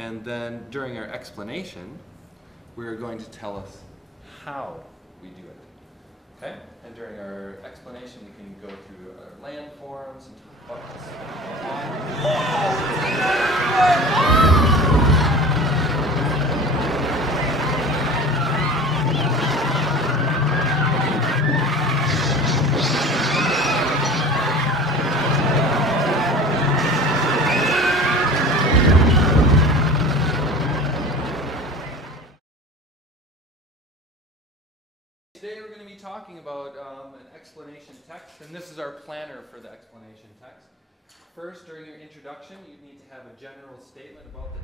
And then during our explanation, we're going to tell us how we do it. Okay? And during our explanation, we can go through our landforms and talk about this. Today we're going to be talking about an explanation text, and this is our planner for the explanation text. First, during your introduction, you need to have a general statement about the